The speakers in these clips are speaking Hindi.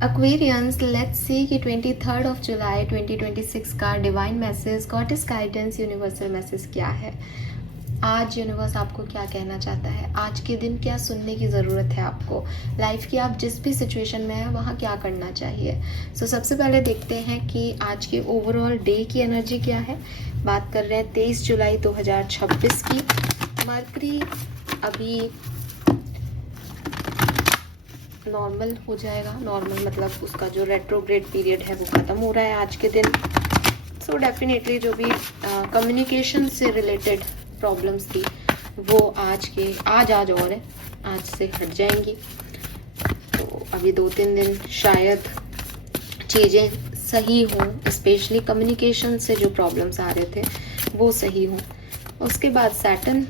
Aquarians, let's see कि 23rd of July 2026 का divine message, goddess guidance, universal message क्या है। आज यूनिवर्स आपको क्या कहना चाहता है, आज के दिन क्या सुनने की ज़रूरत है आपको, लाइफ की आप जिस भी सिचुएशन में है वहाँ क्या करना चाहिए। सबसे पहले देखते हैं कि आज के ओवरऑल डे की एनर्जी क्या है। बात कर रहे हैं 23 जुलाई 2026 की। मरकरी अभी नॉर्मल हो जाएगा, नॉर्मल मतलब उसका जो रेट्रोग्रेड पीरियड है वो ख़त्म हो रहा है आज के दिन। डेफिनेटली जो भी कम्युनिकेशन से रिलेटेड प्रॉब्लम्स थी वो आज और है, आज से हट जाएंगी। तो अभी 2-3 दिन शायद चीज़ें सही हों, स्पेशली कम्युनिकेशन से जो प्रॉब्लम्स आ रहे थे वो सही हों। उसके बाद सैटर्न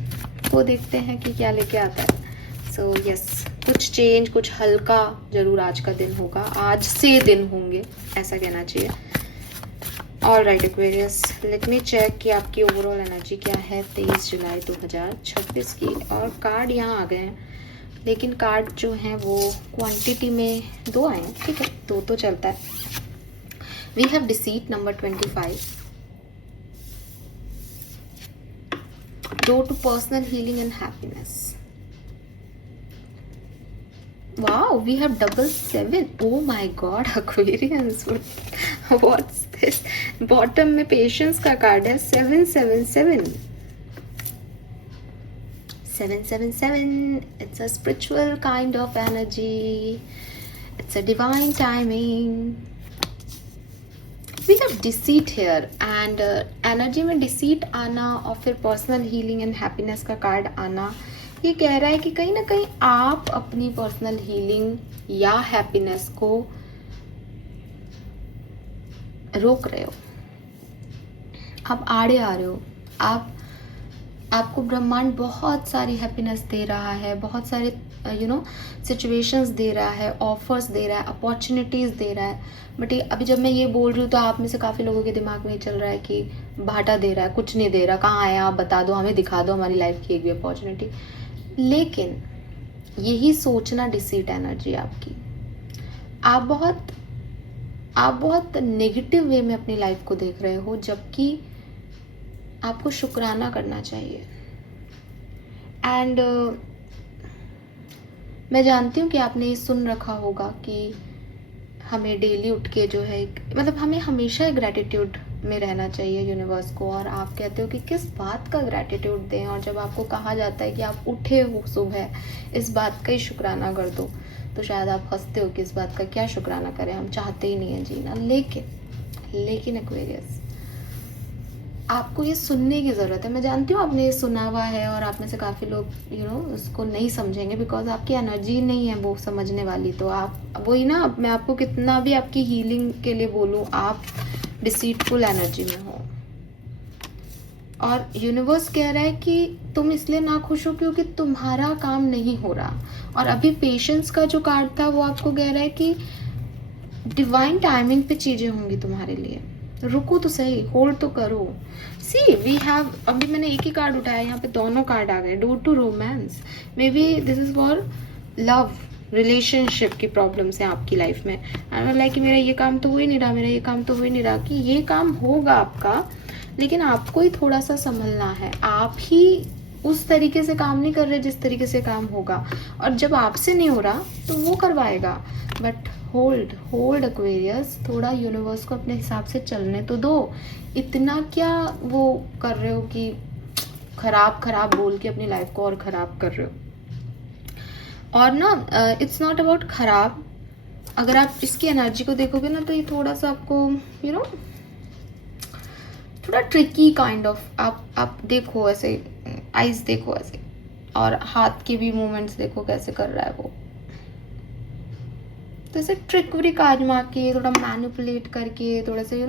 को देखते हैं कि क्या लेके आता है। यस, कुछ चेंज, कुछ हल्का जरूर आज का दिन होगा, आज से दिन होंगे ऐसा कहना चाहिए। Alright Aquarius, let me check कि आपकी ओवरऑल एनर्जी क्या है 23 जुलाई 2026 की। और कार्ड यहाँ आ गए हैं, लेकिन कार्ड जो हैं वो क्वांटिटी में 2 आए हैं, ठीक है, 2 तो चलता है। We have deceit number 25, door to personal healing and happiness. Wow, we have 777. Oh my God, Aquarians, what's this? Bottom में पेशेंस का कार्ड है 777. 777. It's a spiritual kind of energy. It's a divine timing. We have deceit here, and energy में deceit आना और फिर पर्सनल हीलिंग एंड हैप्पीनेस का कार्ड आना, ये कह रहा है कि कहीं ना कहीं आप अपनी पर्सनल हीलिंग या हैप्पीनेस को रोक रहे हो, आप आड़े आ रहे हो। आपको ब्रह्मांड बहुत सारी हैप्पीनेस दे रहा है, बहुत सारे सिचुएशंस दे रहा है, ऑफर्स दे रहा है, अपॉर्चुनिटीज़ दे रहा है। बट अभी जब मैं ये बोल रही हूँ तो आप में से काफ़ी लोगों के दिमाग में ये चल रहा है कि भाटा दे रहा है, कुछ नहीं दे रहा, कहाँ है, आप बता दो, हमें दिखा दो हमारी लाइफ की एक भी अपॉर्चुनिटी। लेकिन यही सोचना डिसीट एनर्जी आपकी। आप बहुत नेगेटिव वे में अपनी लाइफ को देख रहे हो, जबकि आपको शुक्राना करना चाहिए। एंड मैं जानती हूँ कि आपने ये सुन रखा होगा कि हमें डेली उठ के जो है, मतलब हमें हमेशा ग्रैटिट्यूड में रहना चाहिए यूनिवर्स को। और आप कहते हो कि किस बात का ग्रैटिट्यूड दें, और जब आपको कहा जाता है कि आप उठे हो सुबह, इस बात का ही शुक्राना कर दो, तो शायद आप हंसते हो कि इस बात का क्या शुक्राना करें, हम चाहते ही नहीं है जीना। लेकिन एक्वेरियस, आपको ये सुनने की ज़रूरत है। मैं जानती हूँ आपने ये सुना हुआ है, और आप में से काफ़ी लोग उसको नहीं समझेंगे, बिकॉज आपकी एनर्जी नहीं है वो समझने वाली। तो आप वही ना, मैं आपको कितना भी आपकी हीलिंग के लिए बोलूँ, आप डिसीटफुल एनर्जी में हो। और यूनिवर्स कह रहा है कि तुम इसलिए ना खुश हो क्योंकि तुम्हारा काम नहीं हो रहा। और अभी पेशेंस का जो कार्ड था वो आपको कह रहा है कि डिवाइन टाइमिंग पे चीज़ें होंगी तुम्हारे लिए, रुको तो सही, होल्ड तो करो। सी वी हैव, अभी मैंने एक ही कार्ड उठाया, यहाँ पे दोनों कार्ड आ गए, door to romance. Maybe this is for love, relationship की प्रॉब्लम्स हैं आपकी लाइफ में। एंड लाइक मेरा ये काम तो हो ही नहीं रहा, मेरा ये काम तो हो ही नहीं रहा, कि ये काम होगा आपका, लेकिन आपको ही थोड़ा सा संभलना है। आप ही उस तरीके से काम नहीं कर रहे जिस तरीके से काम होगा, और जब आपसे नहीं हो रहा तो वो करवाएगा। बट होल्ड एक्वेरियस, थोड़ा यूनिवर्स को अपने हिसाब से चलने तो दो। इतना क्या वो कर रहे हो कि खराब बोल के अपनी लाइफ को और खराब कर रहे हो। और ना, इट्स नॉट अबाउट खराब। अगर आप इसकी एनर्जी को देखोगे ना, तो ये थोड़ा सा आपको थोड़ा ट्रिकी काइंड ऑफ, आप देखो ऐसे, आईज देखो ऐसे, और हाथ के भी मूवमेंट्स देखो कैसे कर रहा है वो। तो ऐसे ट्रिक व्रिक आजमा के, थोड़ा मैनिपुलेट करके, थोड़ा से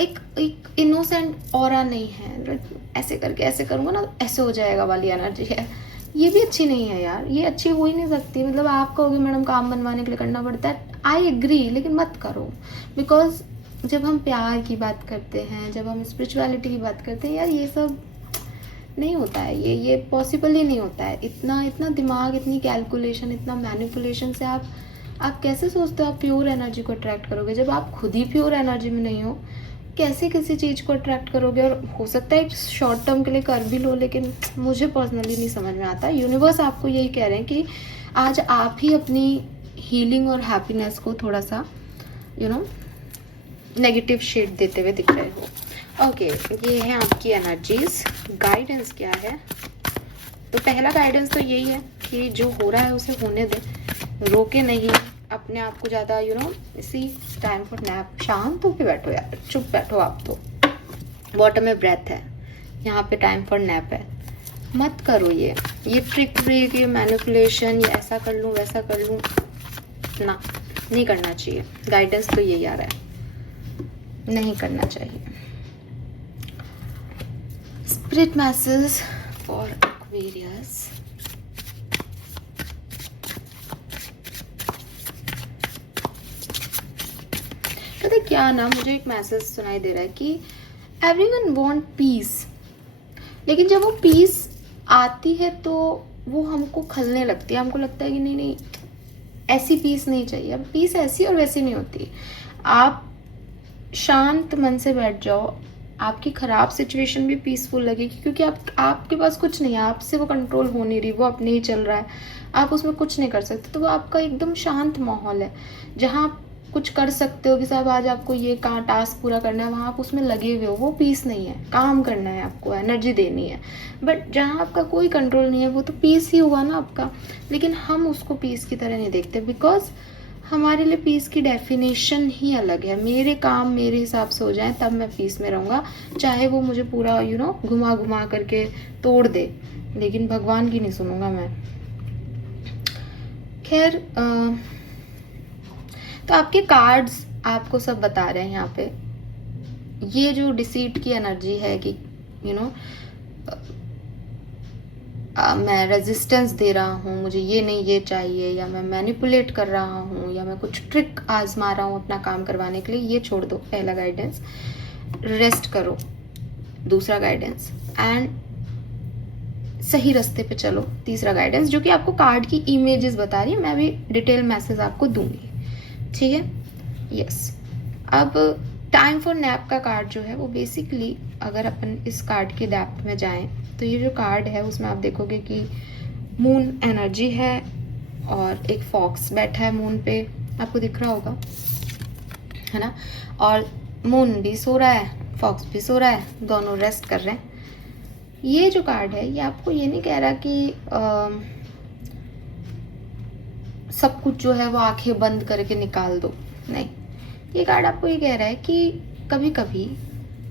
एक इनोसेंट ऑरा नहीं है, ऐसे करके ऐसे करूँगा ना ऐसे हो जाएगा वाली एनर्जी है। ये भी अच्छी नहीं है यार, ये अच्छी हो ही नहीं सकती। मतलब आप कहोगे मैडम काम बनवाने के लिए करना पड़ता है, आई एग्री, लेकिन मत करो। बिकॉज जब हम प्यार की बात करते हैं, जब हम स्पिरिचुअलिटी की बात करते हैं, यार ये सब नहीं होता है, ये पॉसिबल ही नहीं होता है। इतना दिमाग, इतनी कैलकुलेशन, इतना मैनिपुलेशन से आप कैसे सोचते हो आप प्योर एनर्जी को अट्रैक्ट करोगे जब आप खुद ही प्योर एनर्जी में नहीं हो? कैसे किसी चीज़ को अट्रैक्ट करोगे? और हो सकता है शॉर्ट टर्म के लिए कर भी लो, लेकिन मुझे पर्सनली नहीं समझ में आता। यूनिवर्स आपको यही कह रहे हैं कि आज आप ही अपनी हीलिंग और हैप्पीनेस को थोड़ा सा नेगेटिव शेड देते हुए दिख रहे हो। ओके, ये है आपकी एनर्जीज। गाइडेंस क्या है? तो पहला गाइडेंस तो यही है कि जो हो रहा है उसे होने दे, रोके नहीं अपने आप को ज़्यादा। इसी टाइम फॉर नैप। शांत होके बैठो यार, चुप बैठो आप तो। बॉटम में ब्रेथ है, यहाँ पे टाइम फॉर नैप है। मत करो ये ट्रिक व्रिक, ये मैनिपुलेशन, ये ऐसा कर लूँ वैसा कर लूँ ना, नहीं करना चाहिए। गाइडेंस तो यही आ रहा है, नहीं करना चाहिए। Spirit message for Aquarius. पता क्या ना, मुझे एक मैसेज सुनाई दे रहा है कि एवरीवन वांट पीस, लेकिन जब वो पीस आती है तो वो हमको खलने लगती है। हमको लगता है कि नहीं नहीं, ऐसी पीस नहीं चाहिए। अब पीस ऐसी और वैसी नहीं होती। आप शांत मन से बैठ जाओ, आपकी खराब सिचुएशन भी पीसफुल लगेगी, क्योंकि आपके पास कुछ नहीं है, आपसे वो कंट्रोल हो नहीं रही, वो अपने ही चल रहा है, आप उसमें कुछ नहीं कर सकते। तो वो आपका एकदम शांत माहौल है जहाँ आप कुछ कर सकते हो कि साहब आज आपको ये टास्क पूरा करना है, वहाँ आप उसमें लगे हुए हो। वो पीस नहीं है, काम करना है आपको, एनर्जी देनी है। बट जहाँ आपका कोई कंट्रोल नहीं है, वो तो पीस ही हुआ ना आपका। लेकिन हम उसको पीस की तरह नहीं देखते, बिकॉज हमारे लिए पीस की डेफिनेशन ही अलग है। मेरे काम मेरे हिसाब से हो जाए तब मैं पीस में रहूँगा, चाहे वो मुझे पूरा घुमा घुमा करके तोड़ दे, लेकिन भगवान की नहीं सुनूंगा मैं। खैर, तो आपके कार्ड्स आपको सब बता रहे हैं यहाँ पे। ये जो डिसीट की एनर्जी है कि मैं रेजिस्टेंस दे रहा हूँ, मुझे ये नहीं ये चाहिए, या मैं मैनिपुलेट कर रहा हूँ, या मैं कुछ ट्रिक आजमा रहा हूँ अपना काम करवाने के लिए, ये छोड़ दो। पहला गाइडेंस, रेस्ट करो। दूसरा गाइडेंस, एंड सही रास्ते पे चलो। तीसरा गाइडेंस, जो कि आपको कार्ड की इमेजेस बता रही है, मैं भी डिटेल मैसेज आपको दूंगी, ठीक है? यस। अब टाइम फॉर नैप का कार्ड जो है वो बेसिकली, अगर अपन इस कार्ड के डेप्थ में जाएं तो ये जो कार्ड है उसमें आप देखोगे कि मून एनर्जी है और एक फॉक्स बैठा है मून पे, आपको दिख रहा होगा, है ना? और मून भी सो रहा है, फॉक्स भी सो रहा है, दोनों रेस्ट कर रहे हैं। ये जो कार्ड है ये आपको ये नहीं कह रहा कि सब कुछ जो है वो आंखें बंद करके निकाल दो, नहीं। ये कार्ड आपको ये कह रहा है कि कभी कभी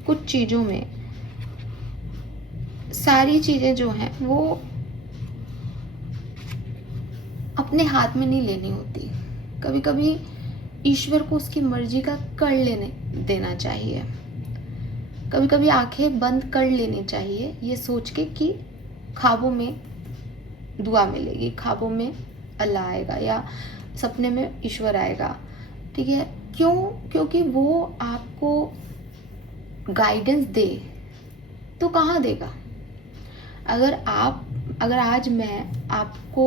कुछ चीज़ों में सारी चीज़ें जो हैं वो अपने हाथ में नहीं लेनी होती। कभी कभी ईश्वर को उसकी मर्जी का कर लेने देना चाहिए। कभी कभी आंखें बंद कर लेनी चाहिए, ये सोच के कि ख्वाबों में दुआ मिलेगी, ख्वाबों में अल्लाह आएगा या सपने में ईश्वर आएगा, ठीक है? क्यों? क्योंकि वो आपको गाइडेंस दे तो कहाँ देगा? अगर आज मैं आपको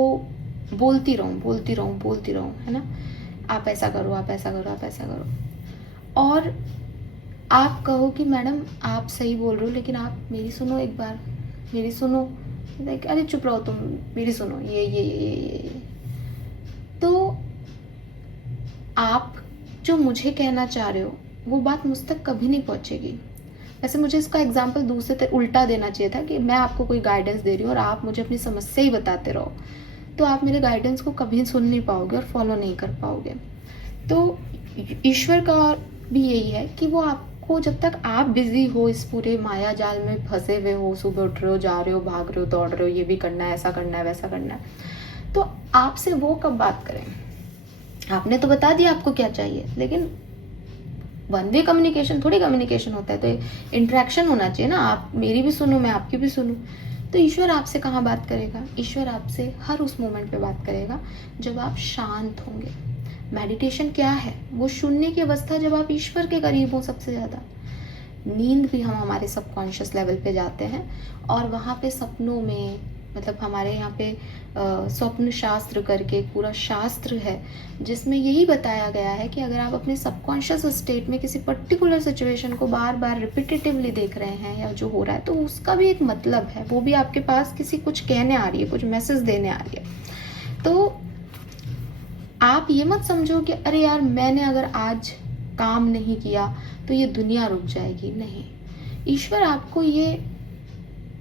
बोलती रहूं, है ना, आप ऐसा करो, आप ऐसा करो, आप ऐसा करो, और आप कहो कि मैडम आप सही बोल रहे हो, लेकिन आप मेरी सुनो, एक बार मेरी सुनो। अरे चुप रहो तुम, मेरी सुनो, ये। तो आप जो मुझे कहना चाह रहे हो वो बात मुझ तक कभी नहीं पहुंचेगी। वैसे मुझे इसका एग्जाम्पल दूसरे उल्टा देना चाहिए था कि मैं आपको कोई गाइडेंस दे रही हूँ और आप मुझे अपनी समस्या ही बताते रहो, तो आप मेरे गाइडेंस को कभी सुन नहीं पाओगे और फॉलो नहीं कर पाओगे। तो ईश्वर का भी यही है कि वो आपको, जब तक आप बिजी हो, इस पूरे माया जाल में फंसे हुए हो, सुबह उठ रहे हो, जा रहे हो, भाग रहे हो, दौड़ रहे हो, ये भी करना है, ऐसा करना है, वैसा करना है, तो आपसे वो कब बात करें? आपने तो बता दिया आपको क्या चाहिए, लेकिन वन वे कम्युनिकेशन थोड़ी कम्युनिकेशन होता है, तो इंटरेक्शन होना चाहिए ना। आप मेरी भी सुनो, मैं आपकी भी सुनूं। तो ईश्वर आपसे कहाँ बात करेगा? ईश्वर आपसे हर उस मोमेंट पे बात करेगा जब आप शांत होंगे। मेडिटेशन क्या है? वो शून्य की अवस्था जब आप ईश्वर के करीब हो सबसे ज़्यादा। नींद भी हम हमारे सबकॉन्शियस लेवल पे जाते हैं और वहाँ पे सपनों में मतलब हमारे यहाँ पे स्वप्न शास्त्र करके एक पूरा शास्त्र है जिसमें यही बताया गया है कि अगर आप अपने सबकॉन्शियस स्टेट में किसी पर्टिकुलर सिचुएशन को बार बार रिपीटेटिवली देख रहे हैं या जो हो रहा है, तो उसका भी एक मतलब है, वो भी आपके पास किसी कुछ कहने आ रही है, कुछ मैसेज देने आ रही है। तो आप ये मत समझो कि अरे यार मैंने अगर आज काम नहीं किया तो ये दुनिया रुक जाएगी। नहीं, ईश्वर आपको ये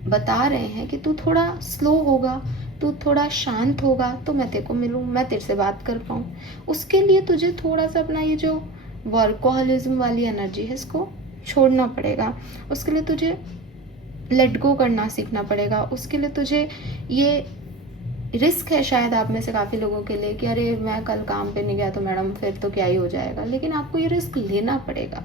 बता रहे हैं कि तू थोड़ा स्लो होगा, तू थोड़ा शांत होगा तो मैं तेरे को मिलूं, मैं तेरे से बात कर पाऊं। उसके लिए तुझे थोड़ा सा अपना ये जो वर्कोहलिज्म वाली एनर्जी है इसको छोड़ना पड़ेगा। उसके लिए तुझे लेट गो करना सीखना पड़ेगा। उसके लिए तुझे ये रिस्क है शायद आप में से काफ़ी लोगों के लिए कि अरे मैं कल काम पे नहीं गया तो मैडम फिर तो क्या ही हो जाएगा, लेकिन आपको ये रिस्क लेना पड़ेगा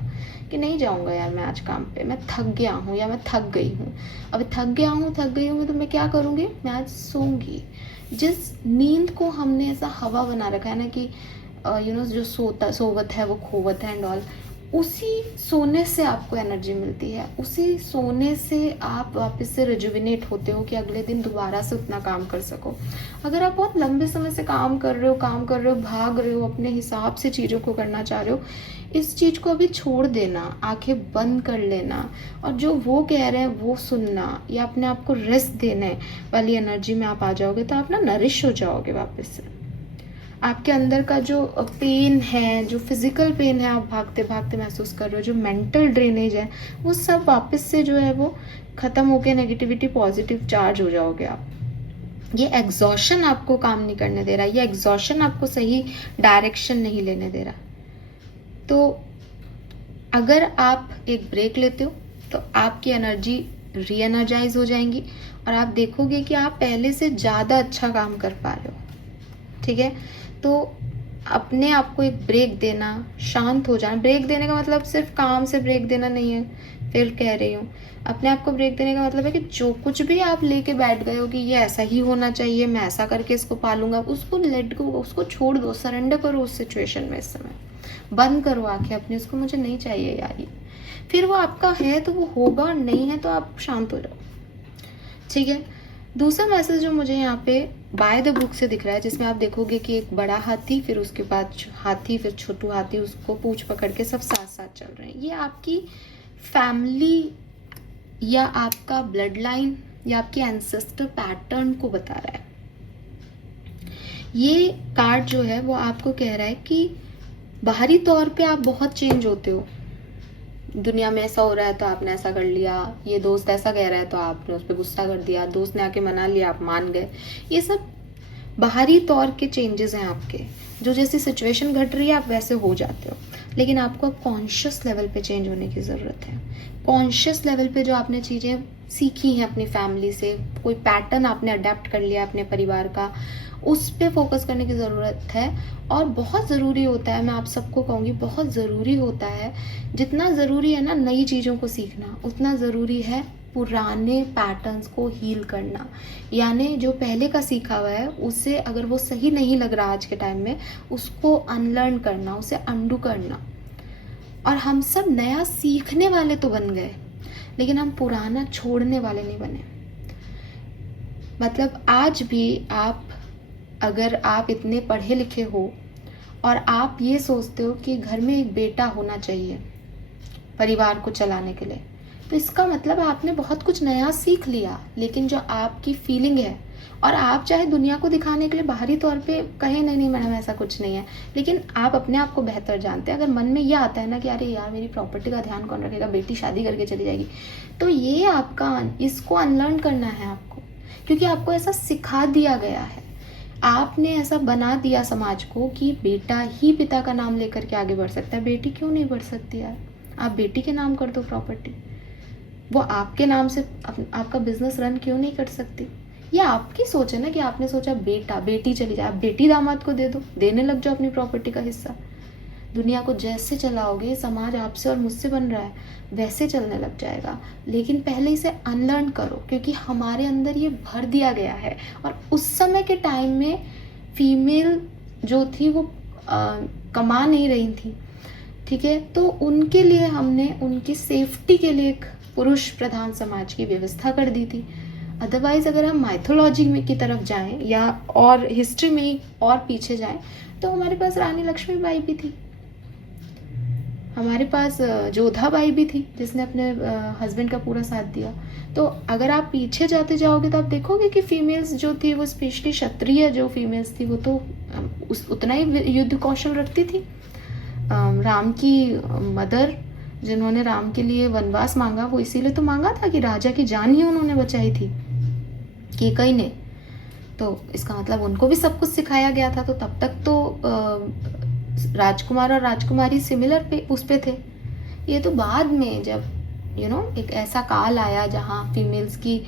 कि नहीं जाऊंगा यार मैं आज काम पे, मैं थक गया हूँ या मैं थक गई हूँ। अब थक गई हूँ तो मैं क्या करूँगी, मैं आज सोऊंगी। जिस नींद को हमने ऐसा हवा बना रखा है ना कि जो सोवत है वो खोवत है एंड ऑल, उसी सोने से आपको एनर्जी मिलती है, उसी सोने से आप वापस से रिजुविनेट होते हो कि अगले दिन दोबारा से उतना काम कर सको। अगर आप बहुत लंबे समय से काम कर रहे हो, भाग रहे हो, अपने हिसाब से चीज़ों को करना चाह रहे हो, इस चीज़ को अभी छोड़ देना, आंखें बंद कर लेना और जो वो कह रहे हैं वो सुनना या अपने आप को रेस्ट देने वाली एनर्जी में आप आ जाओगे तो आप ना नरिश हो जाओगे वापस से। आपके अंदर का जो पेन है, जो फिजिकल पेन है आप भागते भागते महसूस कर रहे हो, जो मेंटल ड्रेनेज है, वो सब वापस से जो है वो ख़त्म होके नेगेटिविटी पॉजिटिव चार्ज हो जाओगे आप। ये एग्जॉशन आपको काम नहीं करने दे रहा, ये एग्जॉशन आपको सही डायरेक्शन नहीं लेने दे रहा। तो अगर आप एक ब्रेक लेते हो तो आपकी एनर्जी री एनर्जाइज हो जाएंगी और आप देखोगे कि आप पहले से ज़्यादा अच्छा काम कर पा रहे हो। ठीक है, तो अपने आप को एक ब्रेक देना, शांत हो जाना। ब्रेक देने का मतलब सिर्फ काम से ब्रेक देना नहीं है, फिर कह रही हूँ अपने आप को ब्रेक देने का मतलब है कि जो कुछ भी आप लेके बैठ गए हो कि ये ऐसा ही होना चाहिए, मैं ऐसा करके इसको पालूंगा, उसको लेट गो, उसको छोड़ दो, सरेंडर करो उस सिचुएशन में। इस समय बंद करो आंखें अपनी, उसको मुझे नहीं चाहिए यार ये। फिर वो आपका है तो वो होगा और नहीं है तो आप शांत हो जाओ। ठीक है, दूसरा मैसेज जो मुझे यहाँ पे बाय द बुक से दिख रहा है, जिसमें आप देखोगे कि एक बड़ा हाथी, फिर उसके बाद हाथी, फिर छोटू हाथी, उसको पूंछ पकड़ के सब साथ साथ चल रहे हैं। ये आपकी फैमिली या आपका ब्लड लाइन या आपके एंसेस्टर पैटर्न को बता रहा है। ये कार्ड जो है वो आपको कह रहा है कि बाहरी तौर पे आप बहुत चेंज होते हो, दुनिया में ऐसा हो रहा है तो आपने ऐसा कर लिया, ये दोस्त ऐसा कह रहा है तो आपने उस पर गुस्सा कर दिया, दोस्त ने आके मना लिया आप मान गए। ये सब बाहरी तौर के चेंजेस हैं आपके, जो जैसी सिचुएशन घट रही है आप वैसे हो जाते हो। लेकिन आपको कॉन्शियस लेवल पे चेंज होने की ज़रूरत है। कॉन्शियस लेवल पे जो आपने चीज़ें सीखी हैं अपनी फैमिली से, कोई पैटर्न आपने अडेप्ट कर लिया अपने परिवार का, उस पर फोकस करने की ज़रूरत है। और बहुत ज़रूरी होता है, मैं आप सबको कहूँगी बहुत ज़रूरी होता है, जितना ज़रूरी है ना नई चीज़ों को सीखना, उतना ज़रूरी है पुराने पैटर्न्स को हील करना। यानी जो पहले का सीखा हुआ है उससे अगर वो सही नहीं लग रहा आज के टाइम में, उसको अनलर्न करना, उसे अंडू करना। और हम सब नया सीखने वाले तो बन गए, लेकिन हम पुराना छोड़ने वाले नहीं बने। मतलब आज भी आप, अगर आप इतने पढ़े लिखे हो और आप ये सोचते हो कि घर में एक बेटा होना चाहिए परिवार को चलाने के लिए, तो इसका मतलब आपने बहुत कुछ नया सीख लिया। लेकिन जो आपकी फीलिंग है, और आप चाहे दुनिया को दिखाने के लिए बाहरी तौर पे कहें नहीं नहीं मैडम ऐसा कुछ नहीं है, लेकिन आप अपने आप को बेहतर जानते हैं। अगर मन में यह आता है ना कि अरे यार मेरी प्रॉपर्टी का ध्यान कौन रखेगा, बेटी शादी करके चली जाएगी, तो ये आपका, इसको अनलर्न करना है आपको, क्योंकि आपको ऐसा सिखा दिया गया है। आपने ऐसा बना दिया समाज को कि बेटा ही पिता का नाम लेकर के आगे बढ़ सकता है, बेटी क्यों नहीं बढ़ सकती यार? आप बेटी के नाम कर दो प्रॉपर्टी, वो आपके नाम से आपका बिजनेस रन क्यों नहीं कर सकती? ये आपकी सोच है ना कि आपने सोचा बेटा बेटी चली जाए, आप बेटी दामाद को दे दो, देने लग जाओ अपनी प्रॉपर्टी का हिस्सा। दुनिया को जैसे चलाओगे, समाज आपसे और मुझसे बन रहा है वैसे चलने लग जाएगा। लेकिन पहले इसे अनलर्न करो, क्योंकि हमारे अंदर ये भर दिया गया है। और उस समय के टाइम में फीमेल जो थी वो कमा नहीं रही थी, ठीक है, तो उनके लिए हमने उनकी सेफ्टी के लिए एक पुरुष प्रधान समाज की व्यवस्था कर दी थी। अदरवाइज अगर हम माइथोलॉजी में की तरफ जाएं या और हिस्ट्री में और पीछे जाएं तो हमारे पास रानी लक्ष्मीबाई भी थी, हमारे पास जोधाबाई भी थी जिसने अपने हस्बैंड का पूरा साथ दिया। तो अगर आप पीछे जाते जाओगे तो आप देखोगे कि फीमेल्स जो थी वो स्पेशली क्षत्रिय जो फीमेल्स थी वो तो उतना ही युद्ध कौशल रखती थी। राम की मदर जिन्होंने राम के लिए वनवास मांगा वो इसीलिए तो मांगा था कि राजा की जान ही उन्होंने बचाई थी कैकेयी ने। तो इसका मतलब उनको भी सब कुछ सिखाया गया था। तो तब तक तो राजकुमार और राजकुमारी सिमिलर पे उस पे थे। ये तो बाद में जब एक ऐसा काल आया जहाँ फीमेल्स की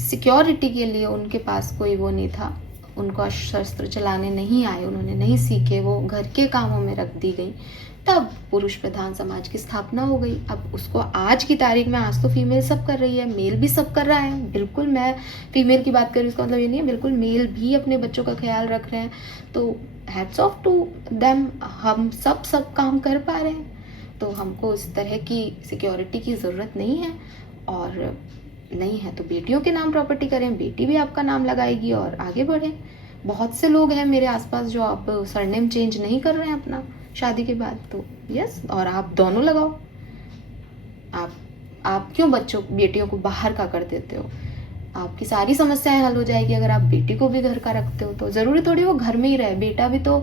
सिक्योरिटी के लिए उनके पास कोई वो नहीं था, उनको शस्त्र चलाने नहीं आए, उन्होंने नहीं सीखे, वो घर के कामों में रख दी गई, तब पुरुष प्रधान समाज की स्थापना हो गई। अब उसको आज की तारीख में आज तो फीमेल सब कर रही है, मेल भी सब कर रहा है। बिल्कुल मैं फीमेल की बात कर रही हूँ, इसका मतलब ये नहीं है, बिल्कुल मेल भी अपने बच्चों का ख्याल रख रहे हैं। तो हैट्स ऑफ टू देम, हम सब काम कर पा रहे हैं। तो हमको इस तरह की सिक्योरिटी की ज़रूरत नहीं है, और नहीं है तो बेटियों के नाम प्रॉपर्टी करें, बेटी भी आपका नाम लगाएगी और आगे बढ़ें। बहुत से लोग हैं मेरे आसपास जो आप सरनेम चेंज नहीं कर रहे हैं अपना शादी के बाद, तो यस, और आप दोनों लगाओ। आप क्यों बेटियों को बाहर का कर देते हो? आपकी सारी समस्याएं हल हो जाएगी अगर आप बेटी को भी घर का रखते हो। तो जरूरी थोड़ी वो घर में ही रहे, बेटा भी तो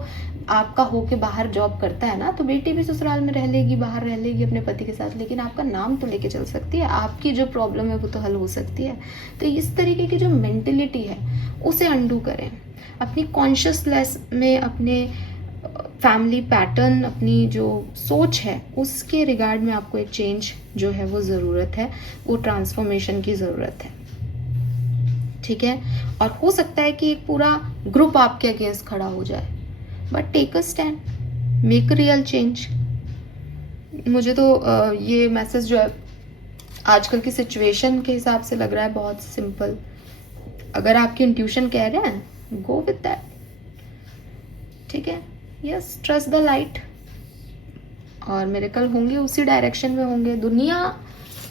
आपका होके बाहर जॉब करता है ना, तो बेटी भी ससुराल में रह लेगी, बाहर रह लेगी अपने पति के साथ, लेकिन आपका नाम तो लेके चल सकती है, आपकी जो प्रॉब्लम है वो तो हल हो सकती है। तो इस तरीके की जो मेंटेलिटी है उसे अंडू करें, अपनी कॉन्शियसनेस में, अपने फैमिली पैटर्न, अपनी जो सोच है उसके रिगार्ड में आपको एक चेंज जो है वो ज़रूरत है, वो ट्रांसफॉर्मेशन की ज़रूरत है। ठीक है, और हो सकता है कि एक पूरा ग्रुप आपके अगेंस्ट खड़ा हो जाए, but take a stand, make a real change. मुझे तो ये मैसेज जो है आजकल की सिचुएशन के हिसाब से लग रहा है बहुत सिंपल। अगर आपकी इंट्यूशन कह रहे हैं, गो विद दैट। ठीक है, यस, ट्रस्ट द लाइट, और मिरेकल होंगे, उसी डायरेक्शन में होंगे। दुनिया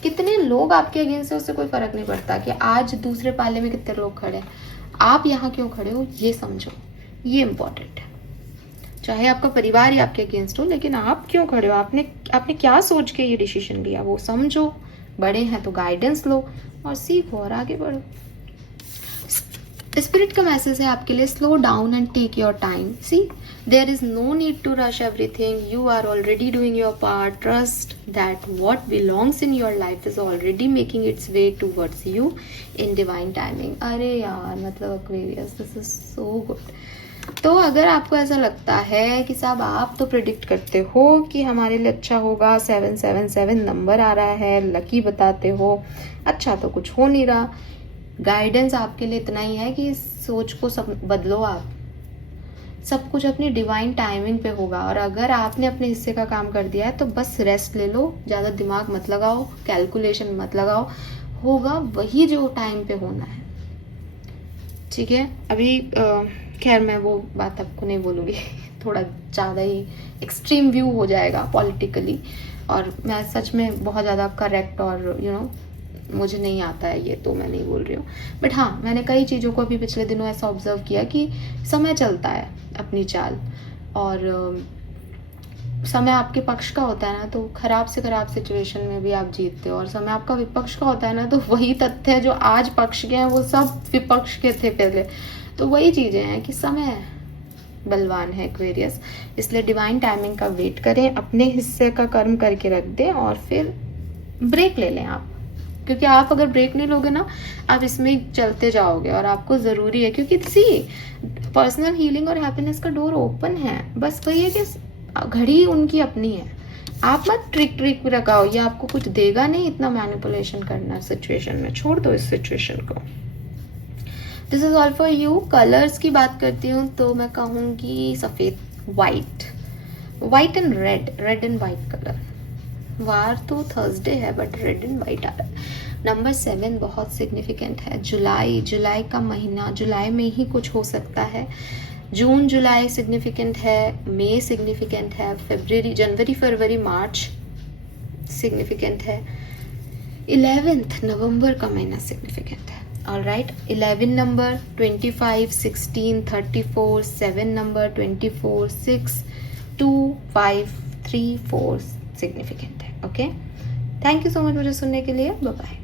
कितने लोग आपके अगेंस्ट है उससे कोई फर्क नहीं पड़ता कि आज दूसरे पाले में कितने लोग खड़े हैं, आप यहाँ क्यों खड़े हो ये समझो, ये इम्पोर्टेंट है। चाहे आपका परिवार ही आपके अगेंस्ट हो, लेकिन आप क्यों खड़े हो, आपने क्या सोच के ये डिसीजन लिया वो समझो। बड़े हैं तो गाइडेंस लो और सीखो और आगे बढ़ो। स्पिरिट का मैसेज है आपके लिए, slow down and take your time. See, there is no need to rush everything, you are already doing your part, trust that what belongs in your life is already making its way towards you in divine timing। अरे यार, मतलब Aquarius, this is so good। तो अगर आपको ऐसा लगता है कि साहब आप तो प्रिडिक्ट करते हो कि हमारे लिए अच्छा होगा, 777 नंबर आ रहा है, लकी बताते हो, अच्छा तो कुछ हो नहीं रहा, गाइडेंस आपके लिए इतना ही है कि सोच को सब बदलो, आप सब कुछ अपनी डिवाइन टाइमिंग पे होगा। और अगर आपने अपने हिस्से का काम कर दिया है तो बस रेस्ट ले लो, ज़्यादा दिमाग मत लगाओ, कैलकुलेशन मत लगाओ, होगा वही जो टाइम पे होना है। ठीक है, अभी खैर मैं वो बात आपको नहीं बोलूँगी थोड़ा ज़्यादा ही एक्सट्रीम व्यू हो जाएगा पॉलिटिकली, और मैं सच में बहुत ज़्यादा करेक्ट और मुझे नहीं आता है ये, तो मैं नहीं बोल रही हूँ। बट हाँ, मैंने कई चीज़ों को अभी पिछले दिनों ऐसा ऑब्जर्व किया कि समय चलता है अपनी चाल, और समय आपके पक्ष का होता है ना तो खराब से खराब सिचुएशन में भी आप जीतते हो, और समय आपका विपक्ष का होता है ना तो वही तथ्य जो आज पक्ष के हैं वो सब विपक्ष के थे पहले। तो वही चीज़ें हैं कि समय बलवान है एक्वेरियस, इसलिए डिवाइन टाइमिंग का वेट करें, अपने हिस्से का कर्म करके रख दें और फिर ब्रेक ले लें आप, क्योंकि आप अगर ब्रेक नहीं लोगे ना आप इसमें चलते जाओगे, और आपको ज़रूरी है, क्योंकि सी पर्सनल हीलिंग और हैप्पीनेस का डोर ओपन है। बस वही है कि घड़ी उनकी अपनी है, आप मत ट्रिक लगाओ, ये आपको कुछ देगा नहीं इतना मैनिपुलेशन करना सिचुएशन में, छोड़ दो इस सिचुएशन को। This is all for you. Colours की बात करती हूँ तो मैं कहूँगी सफ़ेद, white and red and white colour. वार तो थर्सडे है बट रेड एंड वाइट आ रहा है। नंबर 7 बहुत सिग्निफिकेंट है। जुलाई का महीना, जुलाई में ही कुछ हो सकता है। जून जुलाई सिग्निफिकेंट है, मई सिग्निफिकेंट है, जनवरी फरवरी मार्च सिग्निफिकेंट है, 11 नवंबर का महीना सिग्निफिकेंट है। ऑलराइट, 11 नंबर, 25, 16, 34, 7 नंबर, 24, 6, 2, 5, 3, 4 सिग्निफिकेंट है. Okay, thank you so much मुझे सुनने के लिए. Bye bye.